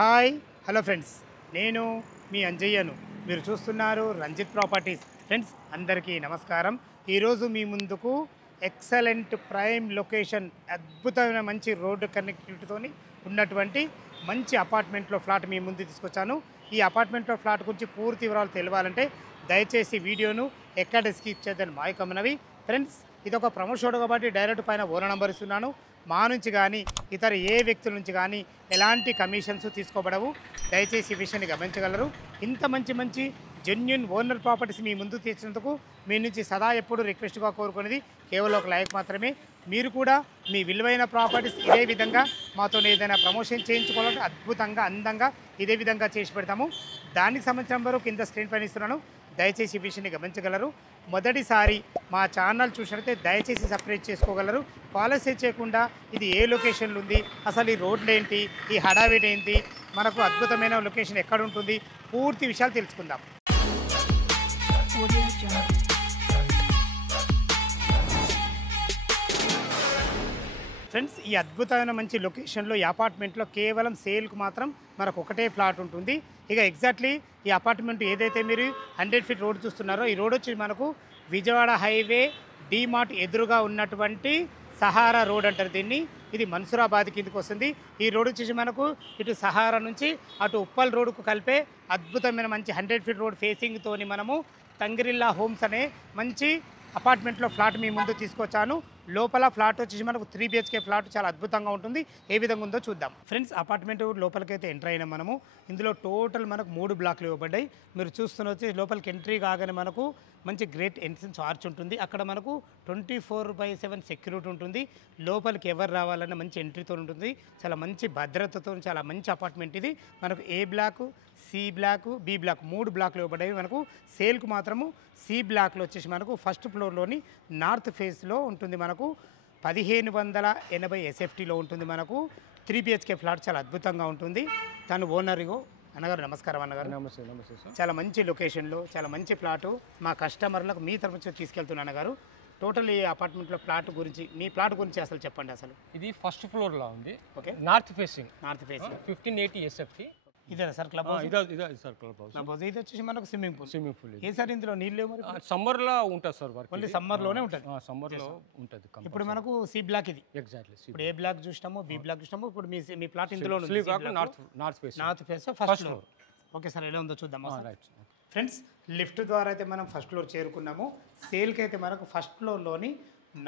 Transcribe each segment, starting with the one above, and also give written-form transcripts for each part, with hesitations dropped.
Hi hello friends, నేను మీ అంజయ్యను. మీరు చూస్తున్నారు రంజిత్ ప్రాపర్టీస్. ఫ్రెండ్స్ అందరికీ నమస్కారం. ఈరోజు మీ ముందుకు ఎక్సలెంట్ ప్రైమ్ లొకేషన్, అద్భుతమైన మంచి రోడ్డు కనెక్టివిటీతో ఉన్నటువంటి మంచి అపార్ట్మెంట్లో ఫ్లాట్ మీ ముందు తీసుకొచ్చాను. ఈ అపార్ట్మెంట్లో ఫ్లాట్ గురించి పూర్తి వివరాలు తెలియాలంటే దయచేసి వీడియోను ఎక్కడ స్కిప్ చేద్దని మాయకమ్మనవి. ఫ్రెండ్స్, ఇది ఒక ప్రమోషన్ కాబట్టి డైరెక్ట్ పైన ఓనర్ నంబర్ ఇస్తున్నాను. మా నుంచి కానీ ఇతర ఏ వ్యక్తుల నుంచి కానీ ఎలాంటి కమిషన్స్ తీసుకోబడవు. దయచేసి ఈ విషయాన్ని గమనించగలరు. ఇంత మంచి మంచి జెన్యున్ ఓనర్ ప్రాపర్టీస్ మీ ముందు తీర్చినందుకు మీ నుంచి సదా ఎప్పుడు రిక్వెస్ట్గా కోరుకునేది కేవలం ఒక లైక్ మాత్రమే. మీరు కూడా మీ విలువైన ప్రాపర్టీస్ ఇదే విధంగా మాతో ఏదైనా ప్రమోషన్ చేయించుకోవాలంటే అద్భుతంగా అందంగా ఇదే విధంగా చేసి పెడతాము. దానికి సంబంధించిన నెంబరు కింద స్క్రీన్ పైన ఇస్తున్నాను. దయచేసి ఈ విషయాన్ని గమనించగలరు. మొదటిసారి మా ఛానల్ చూసినట్లయితే దయచేసి సబ్స్క్రైబ్ చేసుకోగలరు. పాలసీ చేయకుండా ఇది ఏ లొకేషన్లో ఉంది, అసలు ఈ రోడ్లు ఏంటి, ఈ హడావిడి ఏంటి, మనకు అద్భుతమైన లొకేషన్ ఎక్కడ ఉంటుంది, పూర్తి విషయాలు తెలుసుకుందాం. ఫ్రెండ్స్, ఈ అద్భుతమైన మంచి లొకేషన్లో ఈ అపార్ట్మెంట్లో కేవలం సేల్కు మాత్రం మనకు ఒకటే ఫ్లాట్ ఉంటుంది. ఇక ఎగ్జాక్ట్లీ ఈ అపార్ట్మెంట్ ఏదైతే మీరు 100 ఫీట్ రోడ్ చూస్తున్నారో ఈ రోడ్ వచ్చి మనకు విజయవాడ హైవే డీమార్ట్ ఎదురుగా ఉన్నటువంటి సహారా రోడ్ అంటారు దీన్ని. ఇది మన్సూరాబాద్ కిందకి వస్తుంది. ఈ రోడ్ వచ్చేసి మనకు ఇటు సహారా నుంచి అటు ఉప్పల్ రోడ్కు కలిపే అద్భుతమైన మంచి 100 ఫీట్ రోడ్ ఫేసింగ్తోని మనము తంగిరిల్లా హోమ్స్ అనే మంచి అపార్ట్మెంట్లో ఫ్లాట్ మీ ముందు తీసుకొచ్చాను. లోపల ఫ్లాట్ వచ్చేసి మనకు 3 BHK ఫ్లాట్ చాలా అద్భుతంగా ఉంటుంది. ఏ విధంగా ఉందో చూద్దాం. ఫ్రెండ్స్, అపార్ట్మెంట్ లోపలికైతే ఎంటర్ అయినా మనము ఇందులో టోటల్ మనకు 3 బ్లాక్లు ఇవ్వబడ్డాయి. మీరు చూస్తున్న వచ్చి లోపలికి ఎంట్రీ కాగానే మనకు మంచి గ్రేట్ ఎంట్రన్స్ ఆర్చ్ ఉంటుంది. అక్కడ మనకు 24/7 సెక్యూరిటీ ఉంటుంది. లోపలికి ఎవరు రావాలన్న మంచి ఎంట్రీతో ఉంటుంది. చాలా మంచి భద్రతతో చాలా మంచి అపార్ట్మెంట్ ఇది. మనకు A block, C block, B block 3 బ్లాక్లు ఇవ్వబడ్డాయి. మనకు సేల్కు మాత్రము సి బ్లాక్లో వచ్చేసి మనకు ఫస్ట్ ఫ్లోర్లోని నార్త్ ఫేస్లో ఉంటుంది. మనకు 1580 SFTలో ఉంటుంది. మనకు 3 BHK ఫ్లాట్ చాలా అద్భుతంగా ఉంటుంది. తను ఓనర్గో అన్నగారు. నమస్కారం అన్నగారు. నమస్తే నమస్తే సార్. చాలా మంచి లొకేషన్లో చాలా మంచి ఫ్లాటు మా కస్టమర్లకు మీ తరఫు నుంచి తీసుకెళ్తున్నాను అన్నగారు. టోటల్ ఈ అపార్ట్మెంట్లో ఫ్లాట్ గురించి, మీ ఫ్లాట్ గురించి అసలు చెప్పండి. అసలు ఇది ఫస్ట్ ఫ్లోర్లో ఉంది. Okay, north facing. North facing 1580 SFT. ఇదేనా సార్ క్లబ్ హౌస్? ఇదే sir club house. Club house. ఇది వచ్చేసి మనకు స్విమ్మింగ్ పూల్. Swimming pool. ఏ సార్ ఇందులో నీళ్ళు మరి? సమ్మర్లో ఉంటుంది సార్ వర్క్. ఓన్లీ సమ్మర్లోనే ఉంటుంది. సమ్మర్లో ఉంటుంది. ఇప్పుడు మనకు సి బ్లాక్ ఇది. ఎగ్జాక్ట్లీ. ఇప్పుడు ఏ బ్లాక్ చూసినాము, బి బ్లాక్ చూసినాము. ఇప్పుడు మీ ప్లాట్ ఇందులో north face. North face first floor. Okay sir, ఎలా ఉందో చూద్దాం. రైట్ ఫ్రెండ్స్, లిఫ్ట్ ద్వారా అయితే మనం ఫస్ట్ ఫ్లోర్ చేరుకున్నాము. సేల్కి అయితే మనకు ఫస్ట్ ఫ్లోర్లోని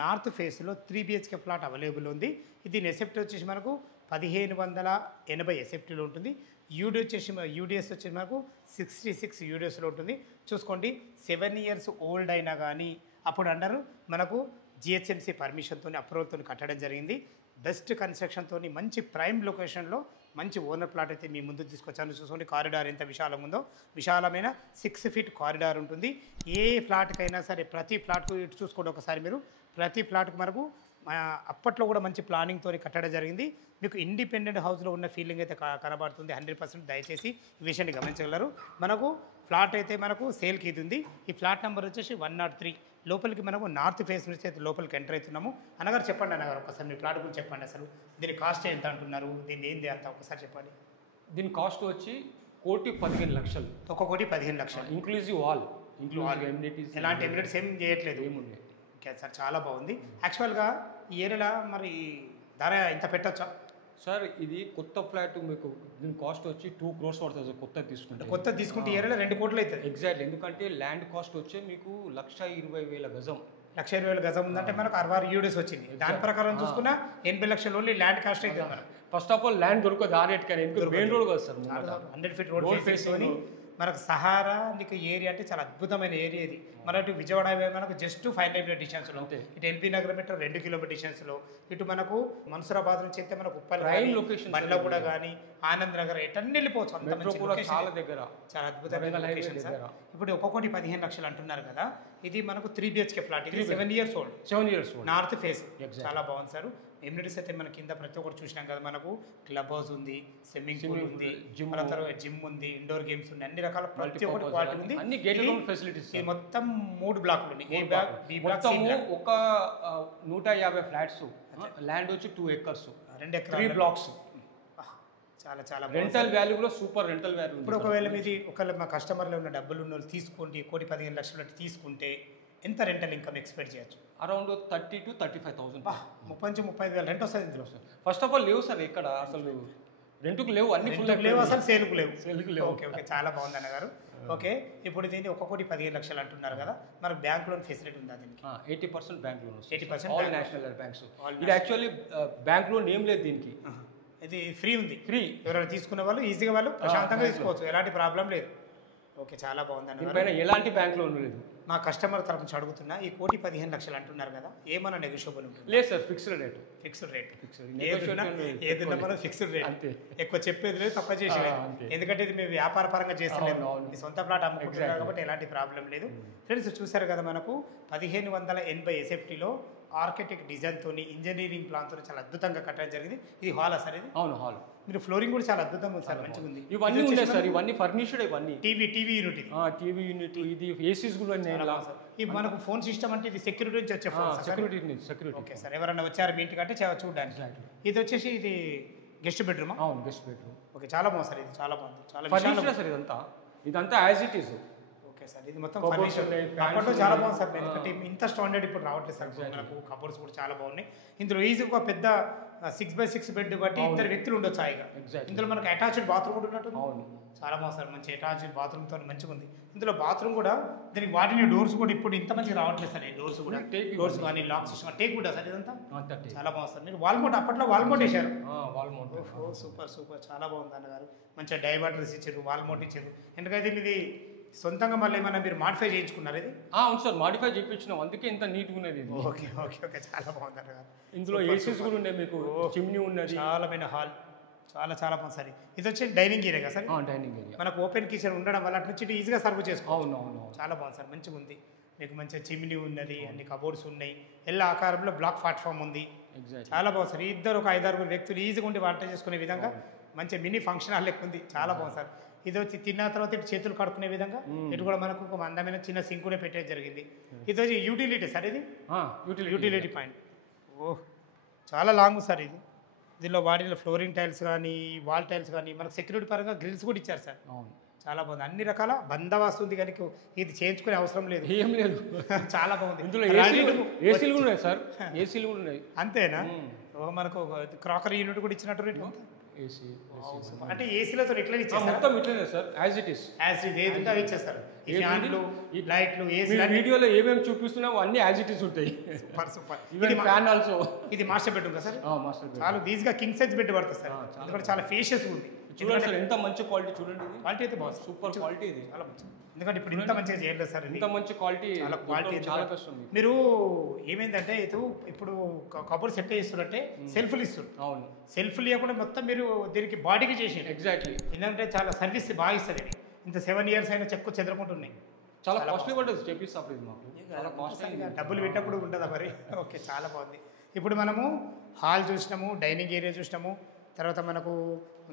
నార్త్ ఫేస్లో 3 BHK ఫ్లాట్ అవైలబుల్ ఉంది. ఇది ఎసెప్ట్ వచ్చేసి మనకు 1580 SFTలో ఉంటుంది. యూడిఎస్ వచ్చేసి మనకు 66 యూడిఎస్లో ఉంటుంది. చూసుకోండి, 7 ఇయర్స్ ఓల్డ్ అయినా కానీ అప్పుడు అండరు మనకు GHMC పర్మిషన్తో అప్రూవల్తో కట్టడం జరిగింది. బెస్ట్ కన్స్ట్రక్షన్తో మంచి ప్రైమ్ లొకేషన్లో మంచి ఓనర్ ప్లాట్ అయితే మీ ముందు తీసుకొచ్చాను. చూసుకోండి, కారిడార్ ఎంత విశాలంగా ఉందో. విశాలమైన 6 ఫీట్ కారిడార్ ఉంటుంది. ఏ ఫ్లాట్కైనా సరే ప్రతి ఫ్లాట్కు ఇటు చూసుకోండి ఒకసారి మీరు. ప్రతి ఫ్లాట్కు మనకు అప్పట్లో కూడా మంచి ప్లానింగ్తో కట్టడం జరిగింది. మీకు ఇండిపెండెంట్ హౌస్లో ఉన్న ఫీలింగ్ అయితే కనబడుతుంది 100%. దయచేసి ఈ విషయాన్ని గమనించగలరు. మనకు ఫ్లాట్ అయితే మనకు సేల్కి ఇది ఉంది. ఈ ఫ్లాట్ నెంబర్ వచ్చేసి 103. లోపలికి మనము నార్త్ ఫేస్ నుంచి అయితే లోపలికి ఎంటర్ అవుతున్నాము. అన్నగారు చెప్పండి అన్నగారు, ఒకసారి మీ ప్లాట్ గురించి చెప్పండి. అసలు దీని కాస్ట్ ఎంత అంటున్నారు, దీన్ని ఏంది అంత ఒకసారి చెప్పండి. దీని కాస్ట్ వచ్చి 1,15,00,000. 1,15,00,000 ఇంక్లూజివ్ ఆల్ ఎమ్యూనిటీస్. ఎలాంటి ఎమ్యూనిటీస్ ఏం చేయట్లేదు. ఏముండే. ఓకే సార్, చాలా బాగుంది. యాక్చువల్గా ఈ ఏరియాలో మరి ధర ఇంత పెట్టచ్చా సార్? ఇది కొత్త ఫ్లాట్, మీకు దీని కాస్ట్ వచ్చి 2 crores పడుతుంది సార్ కొత్తది తీసుకుంటే. కొత్త తీసుకుంటే ఈ ఏరియాలో 2 కోట్లు అవుతుంది. ఎగ్జాక్ట్లీ. ఎందుకంటే ల్యాండ్ కాస్ట్ వచ్చే మీకు 1,20,000 గజం. 1,20,000 గజం ఉందంటే మనకు 66 యూడిఎస్ వచ్చింది. దాని ప్రకారం చూసుకున్నా 80 లక్షలు ఓన్లీ ల్యాండ్ కాస్ట్ అయితే మనకు. ఫస్ట్ ఆఫ్ ఆల్ ల్యాండ్ దొరకదు ఆ రేట్ కానీ, ఎందుకు మెయిన్ రోడ్ కదా సార్. 100 ఫీట్ రోడ్ ఫేసింగ్ మనకు సహారా నీకు ఏరియా అంటే చాలా అద్భుతమైన ఏరియా ఇది. మనకు విజయవాడ హైవే మనకు జస్ట్ 5 kilometer డిస్టెన్స్లో, ఇటు ఎల్బీ నగర్ మెట్రో 2 kilometer డిస్టెన్స్లో, ఇటు మనకు మన్సూరాబాద్ నుంచి అయితే మనకు ఉప్పల్ లొకేషన్ బండ్లగూడ కానీ ఆనంద్ నగర్ ఎటన్నీ వెళ్ళిపోవచ్చు. అంత మంచి లొకేషన్, చాలా దగ్గర, చాలా అద్భుతమైన లొకేషన్ సార్. ఇప్పుడు 1,15,00,000 అంటున్నారు కదా, ఇది మనకు 3 BHK ఫ్లాట్. ఇది 7 years old. 7 years north face చాలా బాగుంది సార్. ఎమ్యూనిటీస్ అయితే మన కింద ప్రతి ఒక్కటి చూసినాం కదా. మనకు క్లబ్ హౌస్ ఉంది, స్విమ్మింగ్ పూల్ ఉంది, జిమ్ ఉంది, ఇండోర్ గేమ్స్ ఉంది, అన్ని రకాల ప్రతి ఒక్కటి క్వాలిటీ ఉంది. అన్ని గేటెడ్ ఫెసిలిటీస్. ఇది మొత్తం 3 బ్లాక్లు ఉన్నాయి. A block, B block, C block. ఒక 150 ఫ్లాట్స్, ల్యాండ్ వచ్చి 2 acres, 2 ఎకరాలు, 3 blocks. చాలా చాలా రెంటల్ వాల్యూ కూడా సూపర్ రెంటల్ వాల్యూ. ఇప్పుడు ఒకవేళ మీది ఒకవేళ మా కస్టమర్లో ఉన్న డబ్బులు ఉన్న వాళ్ళు తీసుకోండి 1,15,00,000 తీసుకుంటే ఎంత రెంటల్ ఇన్కమ్ ఎక్స్పెక్ట్ చేయొచ్చు? Around 30,000 to 35,000. 30,000 రెంట్ వస్తుంది ఇందులో. ఫస్ట్ ఆఫ్ ఆల్ లేవు సార్ ఎక్కడ అసలు రెంట్కు లేవు, అన్ని ఫుల్ లేవు, అసలు సేల్కు లేవు. సేల్కు లేవు. ఓకే ఓకే, చాలా బాగుంది అన్నగారు. ఓకే, ఇప్పుడు దీన్ని 1,15,00,000 అంటున్నారు కదా, మనకు బ్యాంక్ లోన్ ఫెసిలిటీ ఉందా దీనికి? 80% bank loan, 80% all national banks. ఇది యాక్చువల్లీ బ్యాంక్ లోన్ ఏం లేదు దీనికి, ఇది ఫ్రీ ఉంది. ఫ్రీ. ఎవరైనా తీసుకునే వాళ్ళు ఈజీగా వాళ్ళు ప్రశాంతంగా తీసుకోవచ్చు, ఎలాంటి ప్రాబ్లం లేదు. ఓకే, చాలా బాగుంది అన్నగారు. దీనిపైన ఎలాంటి బ్యాంక్ లోన్ లేదు. మా కస్టమర్ తరఫు నుంచి అడుగుతున్నా, ఈ 1,15,00,000 అంటున్నారు కదా, ఏమన్నా నెగోషియబుల్ ఉంటుంది? లేదు sir, fixed rate. Fixed rate. Negotiable ఏదున్నా మనం ఫిక్స్డ్ రేట్. అంతే. ఎక్కువ చెప్పేది లేదు, తక్కువ చేసేది. ఎందుకంటే ఇది మేము వ్యాపార పరంగా చేస్తలేదు, మీ సొంత ప్లాట్ అమ్ముకుంటున్నారు కాబట్టి ఎలాంటి ప్రాబ్లం లేదు. ఫ్రెండ్స్ చూసారు కదా, మనకు 1580 ఎస్ఎఫ్టీలో ఆర్కిటెక్ట్ డిజైన్తో ఇంజనీరింగ్ ప్లాన్తో చాలా అద్భుతంగా కట్టడం జరిగింది. ఇది హాల్ సార్? ఇది అవును, హాల్. మీరు ఫ్లోరింగ్ కూడా చాలా అద్భుతంగా ఉంది సార్, మంచిగా ఉంది. ఇవన్నీ ఉన్నాయి సార్, ఇవన్నీ ఫర్నిష్డ్, ఇవన్నీ టీవీ యూనిట్. ఇది టీవీ యూనిట్, ఇది ఏసీస్ కూడా ఉన్నాయి. ఇది మనకు ఫోన్ సిస్టమ్ అంటే ఇది సెక్యూరిటీ నుంచి వచ్చే ఫోన్. సెక్యూరిటీ. ఓకే సార్, ఎవరైనా వచ్చారు మీ ఇంటికంటే చూడడానికి. ఇది వచ్చేసి ఇది గెస్ట్ బెడ్రూమ్. అవును, గెస్ట్ బెడ్రూమ్. ఓకే, చాలా బాగుంది సార్, ఇది చాలా బాగుంది, చాలా ఫర్నిష్డ్ సార్. ఇదంతా as it is. Okay sir, ఇది మొత్తం అప్పట్లో చాలా బాగుంది సార్. ఎందుకంటే ఇంత స్టాండర్డ్ ఇప్పుడు రావట్లేదు సార్. మనకు కబోర్డ్స్ కూడా చాలా బాగున్నాయి. ఇందులో ఈజీ ఒక పెద్ద 6x6 బెడ్ బట్టి ఇద్దరు వ్యక్తులు ఉండొచ్చు హాయిగా. ఇందులో మనకు అటాచ్డ్ బాత్రూమ్ కూడా ఉన్నట్టు. చాలా బాగుంది సార్, మంచి అటాచ్డ్ బాత్రూమ్తో మంచిగా ఉంది. ఇందులో బాత్రూమ్ కూడా దీనికి వాటిని డోర్స్ కూడా ఇప్పుడు ఇంత మంచిగా రావట్లేదు సార్. ఈ డోర్స్ కూడా డోర్స్ కానీ lock system teak wood sir, ఇదంతా చాలా బాగుంది సార్. మీరు వాల్మోట్ అప్పట్లో వాల్మోట్ వేశారు. సూపర్, చాలా బాగుంది అన్నగారు. మంచిగా డైవర్టర్స్ ఇచ్చారు, వాల్మోట్ ఇచ్చారు. ఎందుకంటే ఇది సొంతంగా మళ్ళీ ఏమైనా మీరు మాడిఫై చేయించుకున్నారు? ఇది అవును సార్, మాడిఫై చేయించినాం, అందుకే ఇంత నీట్గా ఉన్నది. ఓకే, చాలా బాగుంది అన్నగారు. ఇందులో ఏసీస్ కూడా ఉన్నాయి, మీకు చిమ్నీ ఉన్నది, చాలా పెద్ద హాల్, చాలా బాగుంది సార్. ఇది వచ్చి డైనింగ్ ఏరియా కదా సార్? Dining area. మనకు ఓపెన్ కిచెన్ ఉండడం వల్ల అటు నుంచి ఈజీగా సర్వ్ చేసుకోవచ్చు. అవును, చాలా బాగుంది సార్, మంచిగా ఉంది. మీకు మంచిగా చిమ్నీ ఉన్నది, అన్ని కబోర్డ్స్ ఉన్నాయి, ఎల్ల ఆకారంలో బ్లాక్ ప్లాట్ఫామ్ ఉంది. చాలా బాగుంది సార్. ఇద్దరు ఒక 5-6 వ్యక్తులు ఈజీగా ఉండి వంట చేసుకునే విధంగా మంచి మినీ ఫంక్షన్ హాల్ లెక్క ఉంది. చాలా బాగుంది సార్. ఇది వచ్చి తిన్న తర్వాత ఇటు చేతులు కడుక్కునే విధంగా ఇటు కూడా మనకు ఒక అందమైన చిన్న సింక్ కూడా పెట్టేది జరిగింది. ఇది వచ్చి యూటిలిటీ సార్, ఇది యూటిలిటీ పాయింట్. చాలా లాంగ్ సార్. ఇది దీనిలో వాడిన ఫ్లోరింగ్ టైల్స్ కానీ వాల్ టైల్స్ కానీ మనకు సెక్యూరిటీ పరంగా గ్రిల్స్ కూడా ఇచ్చారు సార్. చాలా బాగుంది, అన్ని రకాల బందోబస్తు ఉంది కనుక ఇది చేయించుకునే అవసరం లేదు, ఏం లేదు. చాలా బాగుంది. ఇందులో ఏసీలు కూడా ఉన్నాయి సార్, ఏసీలు కూడా ఉన్నాయి. అంతేనా? మనకు క్రాకరీ యూనిట్ కూడా ఇచ్చినట్టు. అంటే ఏసీలతో ఎట్లా ఇచ్చేస్తారు? మొత్తం ఇట్లనే సార్, యాజ్ ఇట్ ఈస్. ఏది ఉంటే అది ఇచ్చేస్తారు. ఈ ఫ్యాన్లు, ఈ లైట్లు, ఏసీ వీడియోలో ఏమేమి చూపిస్తున్నామో అన్ని యాజ్ ఇట్ ఈస్ ఉంటాయి. సూపర్. ఇది ఫ్యాన్ ఆల్సో. ఇది మాస్టర్ బెడ్రూమ్ కదా సార్? Master bed. చాలా ఈజీగా కింగ్ సైజ్ బెడ్ పడుతుంది సార్. ఎందుకంటే చాలా ఫేషియస్ ఉంది. చూడండి సార్, ఎంత మంచి క్వాలిటీ చూడండి. క్వాలిటీ అయితే బాగుంది, సూపర్ క్వాలిటీ. ఇది చాలా మంచి. ఎందుకంటే ఇప్పుడు ఇంత మంచిగా చేయలేదు సార్, ఇంత మంచి క్వాలిటీ. చాలా క్వాలిటీ, చాలా కష్టం. మీరు ఏమైందంటే ఇప్పుడు కబోర్డ్ సెట్ చేస్తున్నట్టే సెల్ఫ్లు ఇస్తారు. అవును, సెల్ఫ్లు ఇవ్వకుండా మొత్తం మీరు దీనికి బాడీకి చేసి. ఎగ్జాక్ట్లీ. ఎందుకంటే చాలా సర్వీస్ బాగా ఇస్తుంది. ఇంత 7 years అయినా చెక్కు చెదరకుంటున్నాయి. చాలా కాస్ట్లీ పడుతుంది చేపిస్తాం ఇది మాకు. చాలా కాస్ట్లీ, డబ్బులు పెట్టినప్పుడు ఉంటుందా మరి? ఓకే, చాలా బాగుంది. ఇప్పుడు మనము హాల్ చూసినాము, డైనింగ్ ఏరియా చూసినాము, తర్వాత మనకు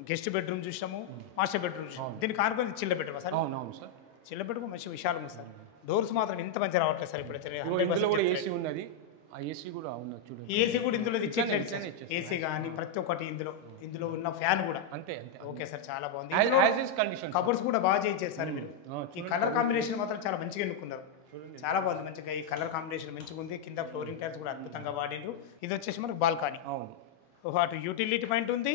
గెస్ట్ బెడ్రూమ్ చూసినాము, మాస్టర్ బెడ్రూమ్ చూసినాము. దీనికి ఆనుకొని చిల్ల బెడ్రూమ్ సార్? అవును సార్, చిల్ల బెడ్రూమ్ మంచి విశాలం ఉంది సార్. డోర్స్ మాత్రం ఇంత మంచిగా రావట్లేదు సార్. ఇప్పుడైతే ఇందులో కూడా ఏసీ ఉన్నది, ఆ ఏసీ కూడా ఉన్నది చూడండి. ఏసీ కూడా ఇందులో ఇచ్చేట్లేదు. ఏసీ కానీ ప్రతి ఒక్కటి ఇందులో ఉన్న ఫ్యాన్ కూడా అంతే. ఓకే సార్, చాలా బాగుంది. కబోర్డ్స్ కూడా బాగా చేయించారు సార్ మీరు. ఈ కలర్ కాంబినేషన్ మాత్రం చాలా మంచిగా ఎన్నుకున్నారు. చాలా బాగుంది, మంచిగా ఈ కలర్ కాంబినేషన్ మంచిగా ఉంది. కింద ఫ్లోరింగ్ టైల్స్ కూడా అద్భుతంగా వాడిండ్రు. ఇది వచ్చేసి మనకు బాల్కనీ. అవును, అటు యూటిలిటీ పాయింట్ ఉంది,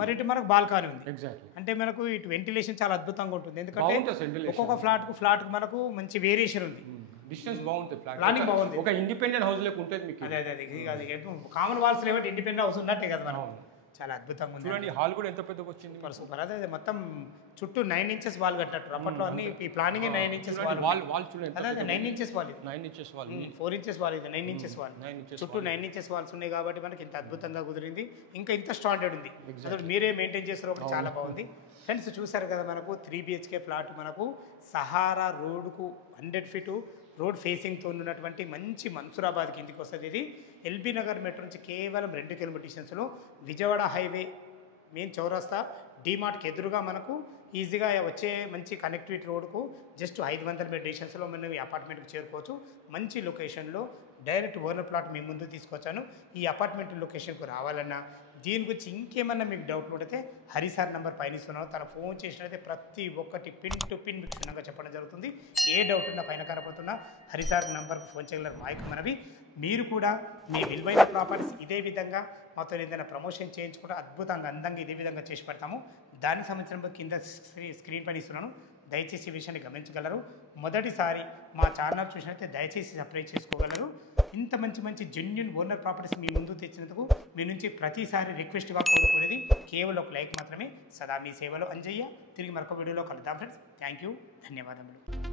మరి ఇటు మనకు బాల్కనీ ఉంది. ఎగ్జాక్ట్లీ. అంటే మనకు ఇటు వెంటిలేషన్ చాలా అద్భుతంగా ఉంటుంది. ఎందుకంటే ఒక్కొక్క ఫ్లాట్ కు మనకు మంచి వేరియేషన్ ఉంది. డిస్టెన్స్ బాగుంటుంది, ప్లానింగ్ బాగుంది. ఒక ఇండిపెండెంట్ హౌస్ లెక్క ఉంటుంది మీకు. అదే కామన్ వాల్స్ లేవంటే ఇండిపెండెంట్ హౌస్ ఉన్నట్టే కదా మనం. చాలా అద్భుతంగా ఉంది. చూడండి, హాల్ కూడా ఎంత పెద్దగా వచ్చింది. సూపర్. అదే మొత్తం చుట్టూ 9 inches వాల్ కట్టినట్టు. అప్పట్లో అన్ని ఈ ప్లానింగ్ 9 inches వాల్ చూడండి. అదే 9 inches wall, 9 inches wall, 4 inches wall, ఇది 9 inches వాల్. చుట్టూ 9 inches వాల్స్ ఉన్నాయి కాబట్టి మనకి ఇంత అద్భుతంగా కుదిరింది. ఇంకా ఇంత స్టాండర్డ్ ఉంది. అసలు మీరే మెయింటైన్ చేస్తారో ఒకటి చాలా బాగుంది. ఫ్రెండ్స్ చూసారు కదా, మనకు 3 BHK ఫ్లాట్ మనకు సహారా రోడ్కు 100 feet రోడ్ ఫేసింగ్తో ఉన్నటువంటి మంచి మన్సూరాబాద్ కిందికి వస్తుంది. ఇది ఎల్బీ నగర్ మెట్రో నుంచి కేవలం 2 kilometer డిస్టెన్స్లో విజయవాడ హైవే మెయిన్ చౌరస్తా డీమార్ట్కి ఎదురుగా మనకు ఈజీగా వచ్చే మంచి కనెక్టివిటీ రోడ్కు జస్ట్ 500 meter డిస్టెన్స్లో మనం ఈ అపార్ట్మెంట్కి చేరుకోవచ్చు. మంచి లొకేషన్లో డైరెక్ట్ ఓనర్ ప్లాట్ మీ ముందు తీసుకొచ్చాను. ఈ అపార్ట్మెంట్ లొకేషన్కు రావాలన్నా దీని గురించి ఇంకేమన్నా మీకు డౌట్లు ఉంటే హరి సార్ నెంబర్ పైన ఇస్తున్నాను. తను ఫోన్ చేసినట్లయితే ప్రతి ఒక్కటి పిన్ టు పిన్ మీకు క్షుణ్ణంగా చెప్పడం జరుగుతుంది. ఏ డౌట్ ఉన్నా పైన కనపడుతున్నా హరి సార్ నెంబర్కి ఫోన్ చేయగలరు. మాకు మనవి మీరు కూడా మీ విలువైన ప్రాపర్టీస్ ఇదే విధంగా మాతో ఏదైనా ప్రమోషన్ చేయించుకుంటే అద్భుతంగా అందంగా ఇదే విధంగా చేసి పెడతాము. దానికి సంబంధించిన కింద స్క్రీన్ పైన ఇస్తున్నాను. దయచేసి ఈ విషయాన్ని గమనించగలరు. మొదటిసారి మా ఛానల్ చూసినట్లయితే దయచేసి సబ్స్క్రైబ్ చేసుకోగలరు. ఇంత మంచి జెన్యూన్ ఓనర్ ప్రాపర్టీస్ మీ ముందు తెచ్చినందుకు మీ నుంచి ప్రతిసారి రిక్వెస్ట్గా కోరుకునేది కేవలం ఒక లైక్ మాత్రమే. సదా మీ సేవలో అంజయ్య. తిరిగి మరొక వీడియోలో కలుద్దాం ఫ్రెండ్స్. థ్యాంక్ యూ, ధన్యవాదములు.